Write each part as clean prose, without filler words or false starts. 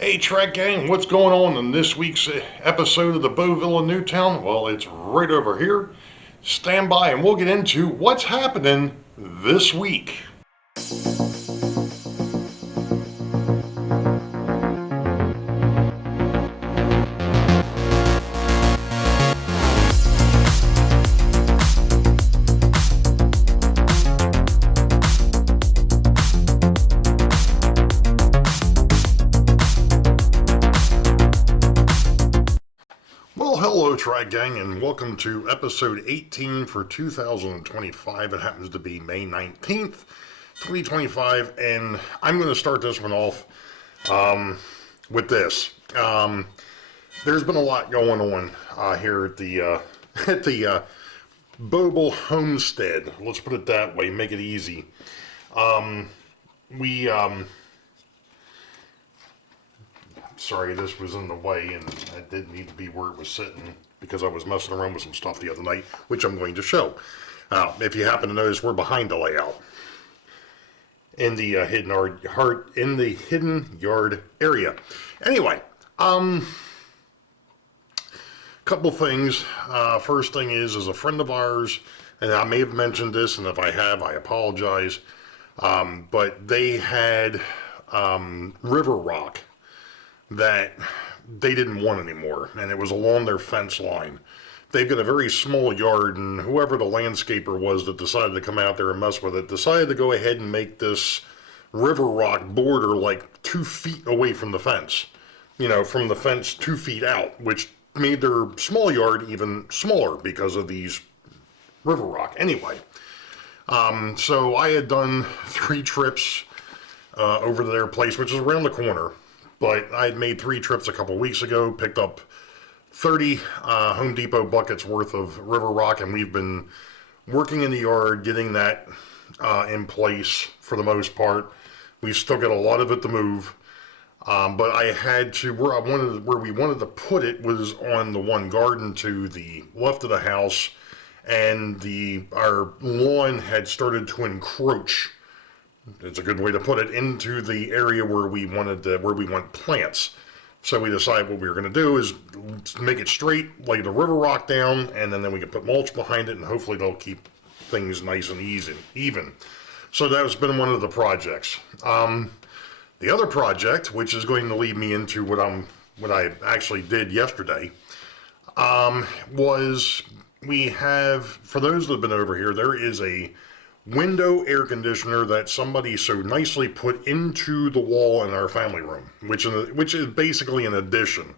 Hey Track Gang, what's going on in this week's episode of the Boeville Newtown? Well, it's right over here. Stand by and we'll get into what's happening this week. Well, hello, Track Gang, and welcome to episode 18 for 2025. It happens to be May 19th, 2025, and I'm going to start this one off with this. There's been a lot going on here at the Boeville homestead. Let's put it that way, make it easy. Sorry, this was in the way, and I didn't need to be where it was sitting because I was messing around with some stuff the other night, which I'm going to show. If you happen to notice, we're behind the layout in the hidden yard area. Anyway, couple things. First thing is a friend of ours, and I may have mentioned this, and if I have, I apologize. But they had river rock that they didn't want anymore, and it was along their fence line. They've got a very small yard, and whoever the landscaper was that decided to come out there and mess with it decided to go ahead and make this river rock border like 2 feet away from the fence. You know, from the fence 2 feet out, which made their small yard even smaller because of these river rock. Anyway, so I had done 3 trips over to their place, which is around the corner. But I had made 3 trips a couple weeks ago, picked up 30 Home Depot buckets worth of river rock, and we've been working in the yard, getting that in place for the most part. We've still got a lot of it to move, but I had to, where we wanted to put it was on the one garden to the left of the house, and our lawn had started to encroach. It's a good way to put it, into the area where we want plants. So we decided what we were going to do is make it straight, lay the river rock down, and then we can put mulch behind it, and hopefully they'll keep things nice and easy, even. So that's been one of the projects. The other project, which is going to lead me into what I actually did yesterday, was we have, for those that have been over here, there is a window air conditioner that somebody so nicely put into the wall in our family room, which is basically an addition.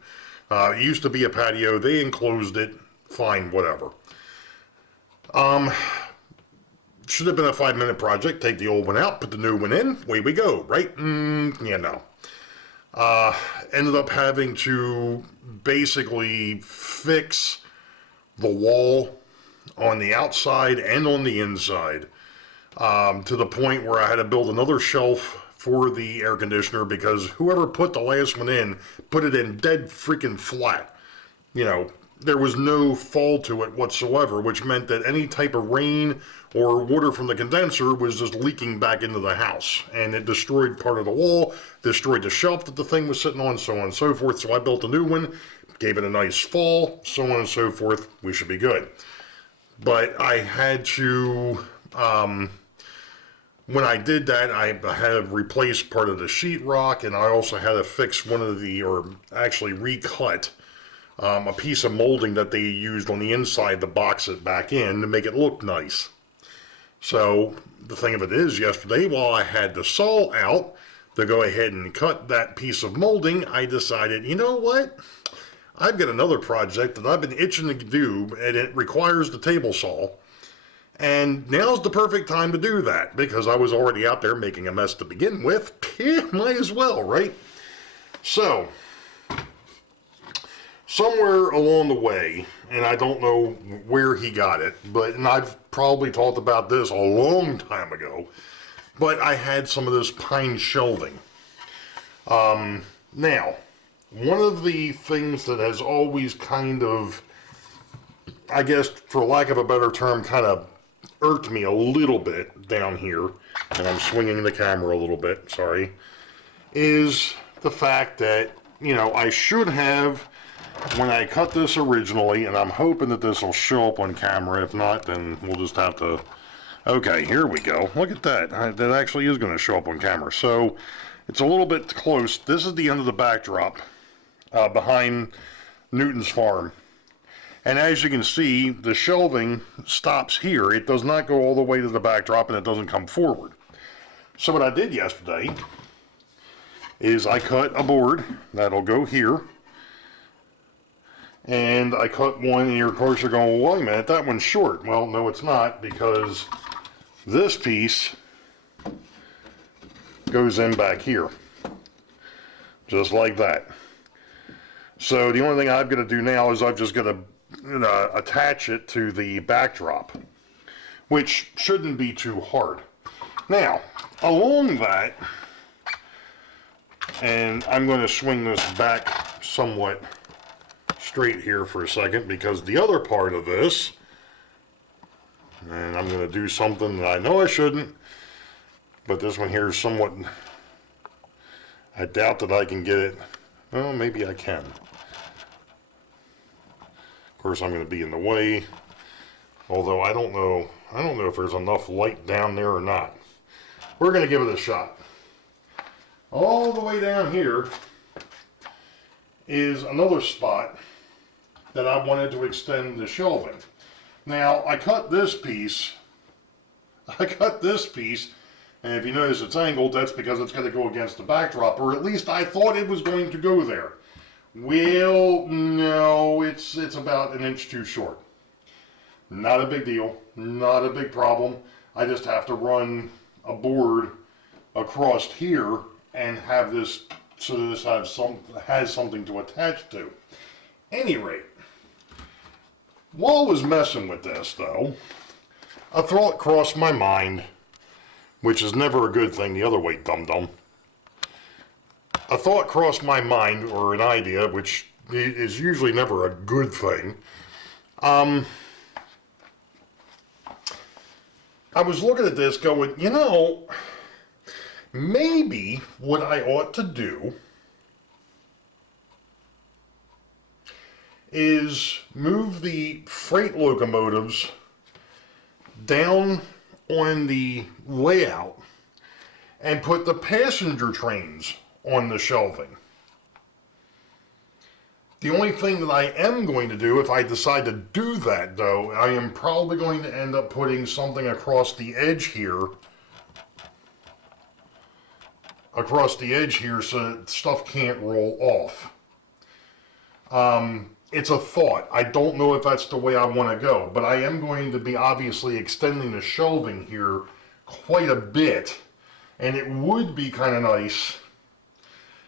It used to be a patio. They enclosed it. Fine, whatever. Should have been a 5-minute project. Take the old one out, put the new one in. Away we go, right? Yeah, no. Ended up having to basically fix the wall on the outside and on the inside. To the point where I had to build another shelf for the air conditioner because whoever put the last one in put it in dead freaking flat. You know, there was no fall to it whatsoever, which meant that any type of rain or water from the condenser was just leaking back into the house, and it destroyed part of the wall, destroyed the shelf that the thing was sitting on, so on and so forth. So I built a new one, gave it a nice fall, so on and so forth. We should be good. But I had to, when I did that, I had to replace part of the sheetrock, and I also had to fix actually recut a piece of molding that they used on the inside to box it back in to make it look nice. So the thing of it is, yesterday, while I had the saw out to go ahead and cut that piece of molding, I decided, you know what? I've got another project that I've been itching to do, and it requires the table saw. And now's the perfect time to do that, because I was already out there making a mess to begin with. Might as well, right? So, somewhere along the way, and I don't know where he got it, and I've probably talked about this a long time ago, but I had some of this pine shelving. Now, one of the things that has always kind of, I guess, for lack of a better term, kind of irked me a little bit down here, and I'm swinging the camera a little bit, sorry, is the fact that, you know, I should have, when I cut this originally, and I'm hoping that this will show up on camera. If not, then we'll just have to... Okay, here we go. Look at that. That actually is going to show up on camera. So, it's a little bit close. This is the end of the backdrop behind Newton's farm. And as you can see, the shelving stops here. It does not go all the way to the backdrop, and it doesn't come forward. So what I did yesterday is I cut a board that'll go here. And I cut one, and of course you're going, well, wait a minute, that one's short. Well, no, it's not, because this piece goes in back here. Just like that. So the only thing I've got to do now is I've just got to attach it to the backdrop, which shouldn't be too hard. Now, along that, and I'm going to swing this back somewhat straight here for a second, because the other part of this, and I'm going to do something that I know I shouldn't, but this one here is somewhat, I doubt that I can get it. Well, maybe I can. Of course, I'm going to be in the way, although I don't know if there's enough light down there or not. We're going to give it a shot. All the way down here is another spot that I wanted to extend the shelving. Now, I cut this piece, and if you notice it's angled, that's because it's going to go against the backdrop, or at least I thought it was going to go there. Well, no, it's about an inch too short. Not a big deal, not a big problem. I just have to run a board across here and have this, so that this has something to attach to. Any rate, while I was messing with this, though, a thought crossed my mind, which is never a good thing the other way, dum-dum. A thought crossed my mind, or an idea, which is usually never a good thing. I was looking at this going, you know, maybe what I ought to do is move the freight locomotives down on the layout and put the passenger trains on the shelving. The only thing that I am going to do, if I decide to do that though, I am probably going to end up putting something across the edge here, so that stuff can't roll off. It's a thought. I don't know if that's the way I want to go, but I am going to be obviously extending the shelving here quite a bit, and it would be kind of nice.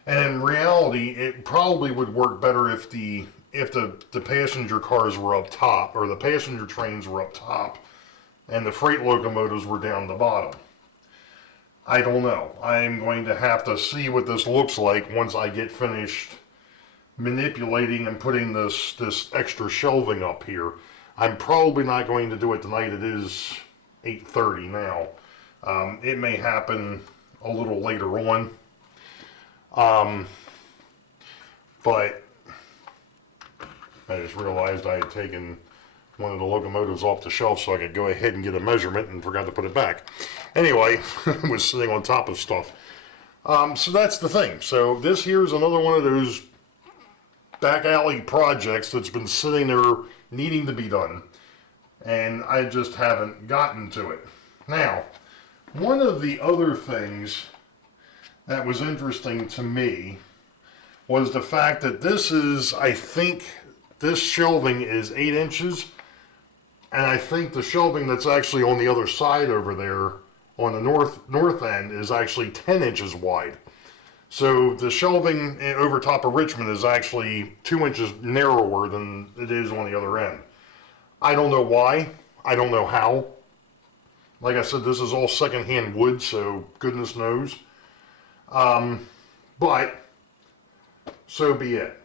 And in reality, it probably would work better if the passenger cars were up top, or the passenger trains were up top, and the freight locomotives were down the bottom. I don't know. I'm going to have to see what this looks like once I get finished manipulating and putting this extra shelving up here. I'm probably not going to do it tonight. It is 8:30 now. It may happen a little later on. But I just realized I had taken one of the locomotives off the shelf so I could go ahead and get a measurement, and forgot to put it back. Anyway, it was sitting on top of stuff. So that's the thing. So this here is another one of those back alley projects that's been sitting there needing to be done, and I just haven't gotten to it. Now, one of the other things that was interesting to me was the fact that this is, I think this shelving is 8 inches, and I think the shelving that's actually on the other side over there on the north end is actually 10 inches wide. So the shelving over top of Richmond is actually 2 inches narrower than it is on the other end. I don't know why. I don't know how. Like I said, this is all secondhand wood, so goodness knows. But so be it.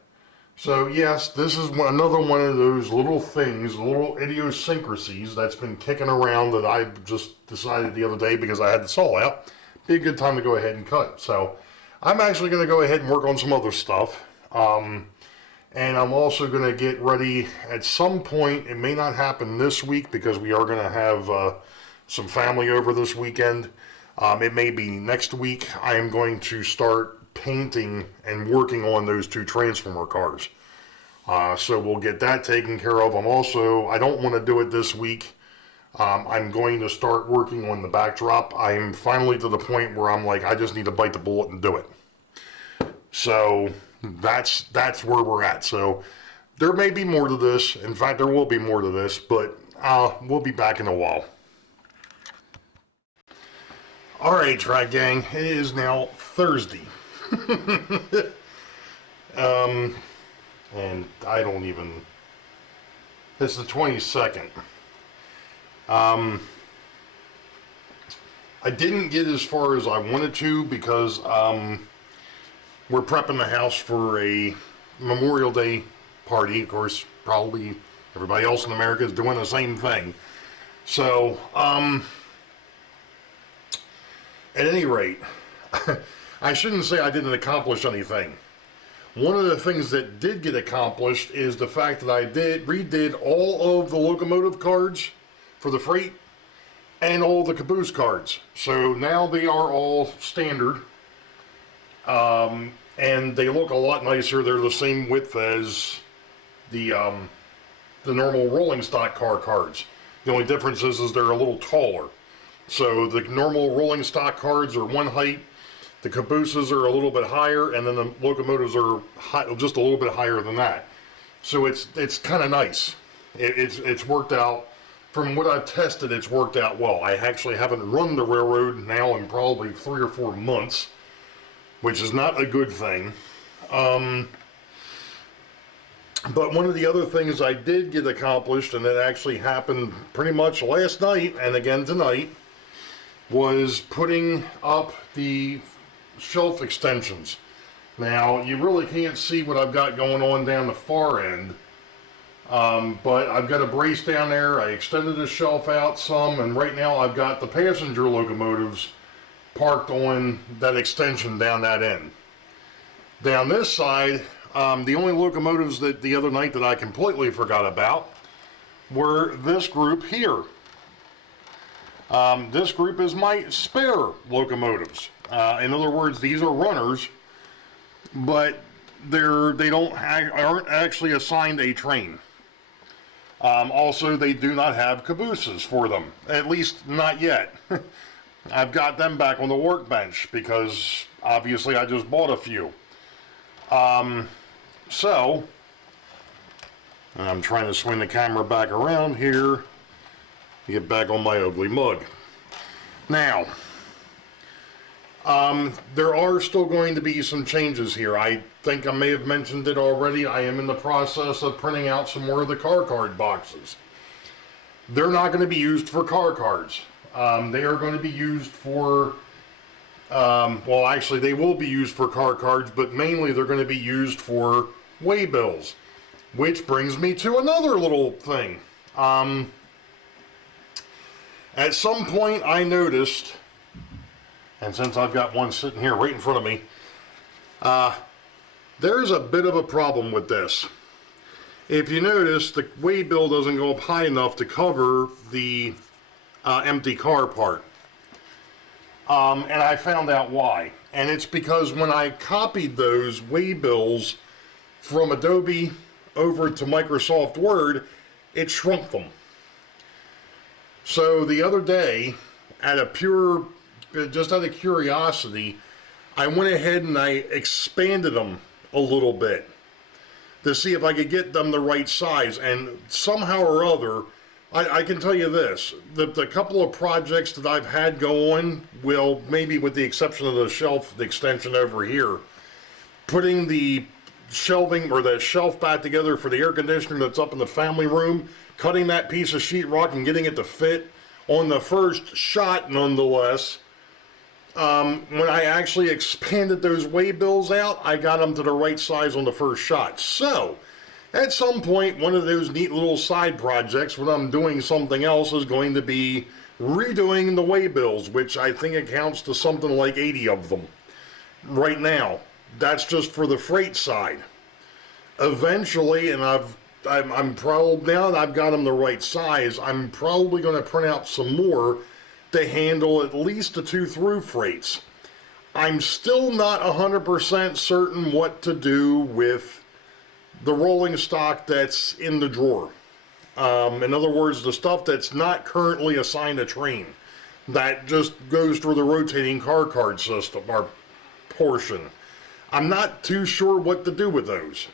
So yes, this is another one of those little things, little idiosyncrasies that's been kicking around that I just decided the other day, because I had the saw out, be a good time to go ahead and cut. So I'm actually going to go ahead and work on some other stuff. And I'm also going to get ready at some point. It may not happen this week because we are going to have some family over this weekend. It may be next week. I am going to start painting and working on those two Transformer cars. So we'll get that taken care of. I don't want to do it this week. I'm going to start working on the backdrop. I'm finally to the point where I'm like, I just need to bite the bullet and do it. So that's where we're at. So there may be more to this. In fact, there will be more to this, but we'll be back in a while. All right, Track Gang, it is now Thursday. And I don't even, it's the 22nd. I didn't get as far as I wanted to because we're prepping the house for a Memorial Day party. Of course, probably everybody else in America is doing the same thing. So, at any rate, I shouldn't say I didn't accomplish anything. One of the things that did get accomplished is the fact that I redid all of the locomotive cards for the freight and all the caboose cards. So now they are all standard, and they look a lot nicer. They're the same width as the normal rolling stock car cards. The only difference is they're a little taller. So the normal rolling stock cards are one height, the cabooses are a little bit higher, and then the locomotives are just a little bit higher than that. So it's kind of nice. It's worked out. From what I've tested, it's worked out well. I actually haven't run the railroad now in probably 3 or 4 months, which is not a good thing. But one of the other things I did get accomplished, and it actually happened pretty much last night and again tonight, was putting up the shelf extensions. Now, you really can't see what I've got going on down the far end, but I've got a brace down there. I extended the shelf out some, and right now I've got the passenger locomotives parked on that extension down that end. Down this side, the only locomotives that the other night that I completely forgot about were this group here. This group is my spare locomotives. In other words, these are runners, but aren't actually assigned a train. Also, they do not have cabooses for them, at least not yet. I've got them back on the workbench because obviously I just bought a few. So I'm trying to swing the camera back around here to get back on my ugly mug. Now, there are still going to be some changes here. I think I may have mentioned it already. I am in the process of printing out some more of the car card boxes. They're not going to be used for car cards. They are going to be used for, well, actually, they will be used for car cards, but mainly they're going to be used for waybills, which brings me to another little thing. At some point, I noticed, and since I've got one sitting here right in front of me, there's a bit of a problem with this. If you notice, the waybill doesn't go up high enough to cover the empty car part. And I found out why. And it's because when I copied those waybills from Adobe over to Microsoft Word, it shrunk them. So the other day, just out of curiosity, I went ahead and I expanded them a little bit to see if I could get them the right size. And somehow or other, I can tell you this, the couple of projects that I've had going, well, maybe with the exception of the shelf extension over here, putting the shelving or the shelf back together for the air conditioner that's up in the family room, cutting that piece of sheetrock and getting it to fit on the first shot nonetheless. When I actually expanded those waybills out, I got them to the right size on the first shot. So, at some point, one of those neat little side projects when I'm doing something else is going to be redoing the waybills, which I think accounts to something like 80 of them. right now. That's just for the freight side. Eventually, and I'm probably, now that I've got them the right size, I'm probably going to print out some more to handle at least the 2 through freights. I'm still not 100% certain what to do with the rolling stock that's in the drawer. In other words, the stuff that's not currently assigned a train, that just goes through the rotating car card system or portion. I'm not too sure what to do with those.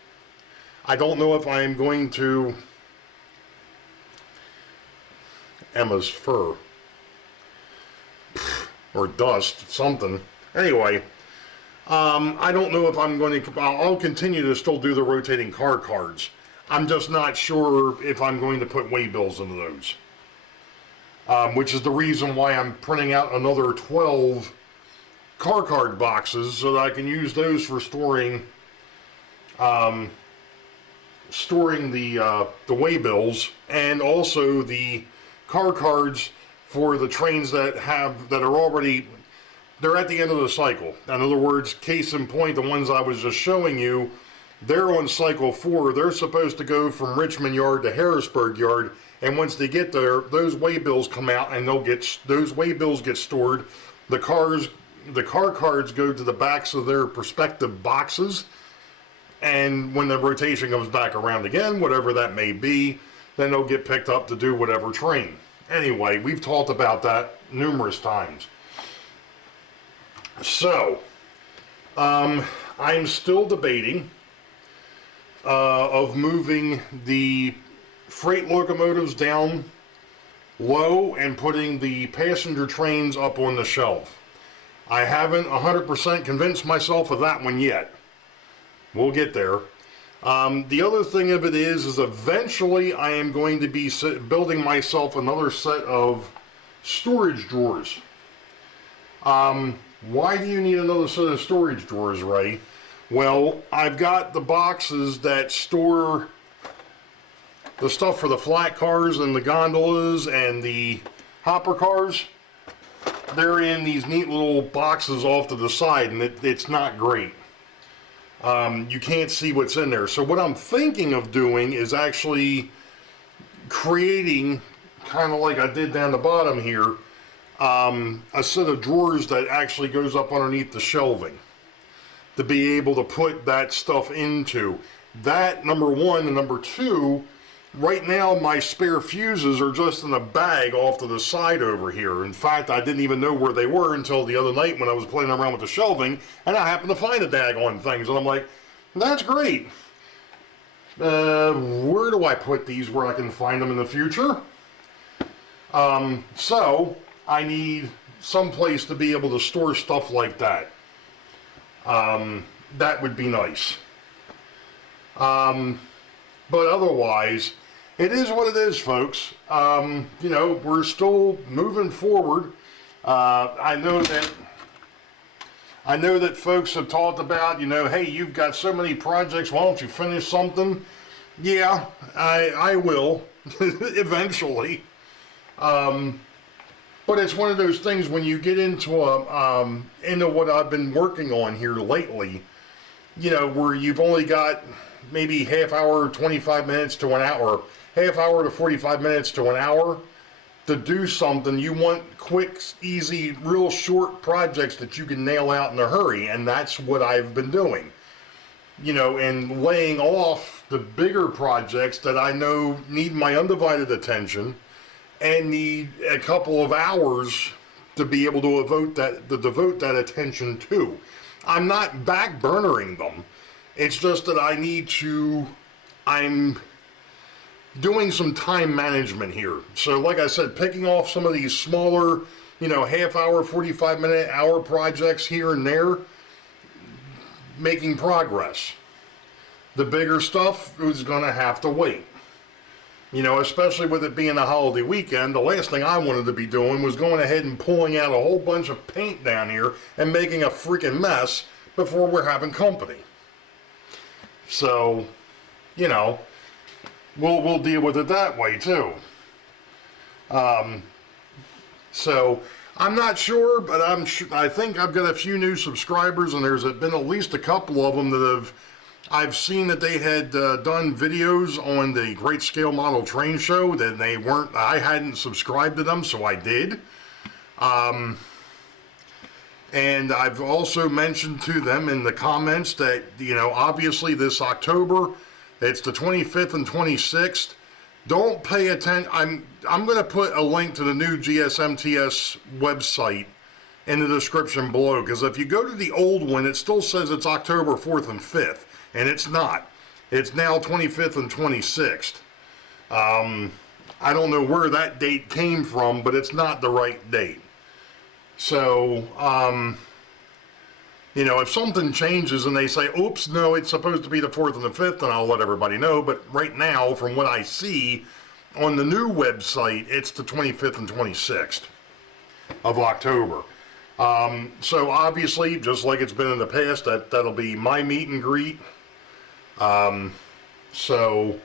I don't know if I'm going to... Emma's fur. Or dust, something. Anyway, I don't know if I'm going to... I'll continue to still do the rotating car cards. I'm just not sure if I'm going to put waybills into those. Which is the reason why I'm printing out another 12 car card boxes so that I can use those for storing the waybills, and also the car cards for the trains that are already, they're at the end of the cycle. In other words, case in point, the ones I was just showing you, they're on cycle 4. They're supposed to go from Richmond Yard to Harrisburg Yard, and once they get there, those waybills come out and those waybills get stored. The car cards go to the backs of their respective boxes, and when the rotation comes back around again, whatever that may be, then they'll get picked up to do whatever train. Anyway, we've talked about that numerous times. So, I'm still debating of moving the freight locomotives down low and putting the passenger trains up on the shelf. I haven't 100% convinced myself of that one yet. We'll get there. The other thing of it is eventually I am going to be building myself another set of storage drawers. Why do you need another set of storage drawers, Ray? Well, I've got the boxes that store the stuff for the flat cars and the gondolas and the hopper cars. They're in these neat little boxes off to the side, and it's not great. You can't see what's in there. So what I'm thinking of doing is actually creating, kind of like I did down the bottom here, a set of drawers that actually goes up underneath the shelving to be able to put that stuff into. That, number one, and number two, right now my spare fuses are just in a bag off to the side over here. In fact, I didn't even know where they were until the other night when I was playing around with the shelving, and I happened to find the daggone things, and I'm like, that's great. Where do I put these where I can find them in the future? So I need some place to be able to store stuff like that. That would be nice. But otherwise, it is what it is, folks. You know, we're still moving forward. I know that folks have talked about, you know, hey, you've got so many projects, why don't you finish something? Yeah, I will, eventually. But it's one of those things when you get into what I've been working on here lately, you know, where you've only got maybe half hour, 25 minutes to an hour, half hour to 45 minutes to an hour to do something. You want quick, easy, real short projects that you can nail out in a hurry, and that's what I've been doing. You know, and laying off the bigger projects that I know need my undivided attention and need a couple of hours to be able to devote that attention to. I'm not backburnering them. It's just that I'm doing some time management here. So like I said, picking off some of these smaller, you know, half hour, 45 minute, hour projects here and there, making progress. The bigger stuff is gonna have to wait. You know, especially with it being a holiday weekend, the last thing I wanted to be doing was going ahead and pulling out a whole bunch of paint down here and making a freaking mess before we're having company. So, you know, we'll deal with it that way too. So I'm not sure, but I think I've got a few new subscribers, and there's been at least a couple of them that I've seen that they had done videos on the Great Scale Model Train Show that I hadn't subscribed to them, so I did. And I've also mentioned to them in the comments that, obviously this October, it's the 25th and 26th. Don't pay attention. I'm going to put a link to the new GSMTS website in the description below, because if you go to the old one, it still says it's October 4th and 5th, and it's not. It's now 25th and 26th. I don't know where that date came from, but it's not the right date. So, if something changes and they say, oops, no, it's supposed to be the 4th and the 5th, then I'll let everybody know. But right now, from what I see on the new website, it's the 25th and 26th of October. So obviously, just like it's been in the past, that'll be my meet and greet. So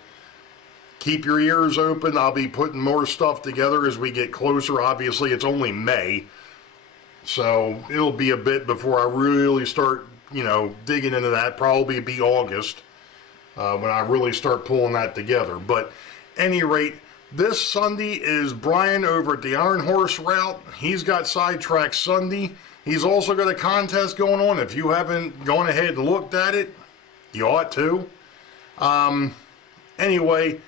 keep your ears open. I'll be putting more stuff together as we get closer. Obviously, it's only May. So it'll be a bit before I really start, digging into that. Probably be August when I really start pulling that together. But any rate, this Sunday is Brian over at the Iron Horse Route. He's got Sidetrack Sunday. He's also got a contest going on. If you haven't gone ahead and looked at it, you ought to. Anyway,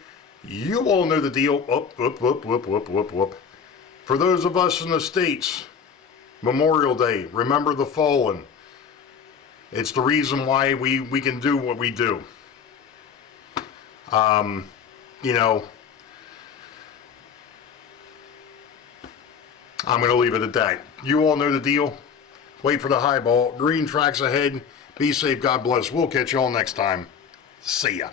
you all know the deal. Whoop. For those of us in the States, Memorial Day, remember the fallen. It's the reason why we can do what we do. I'm going to leave it at that. You all know the deal. Wait for the highball. Green tracks ahead. Be safe. God bless. We'll catch you all next time. See ya.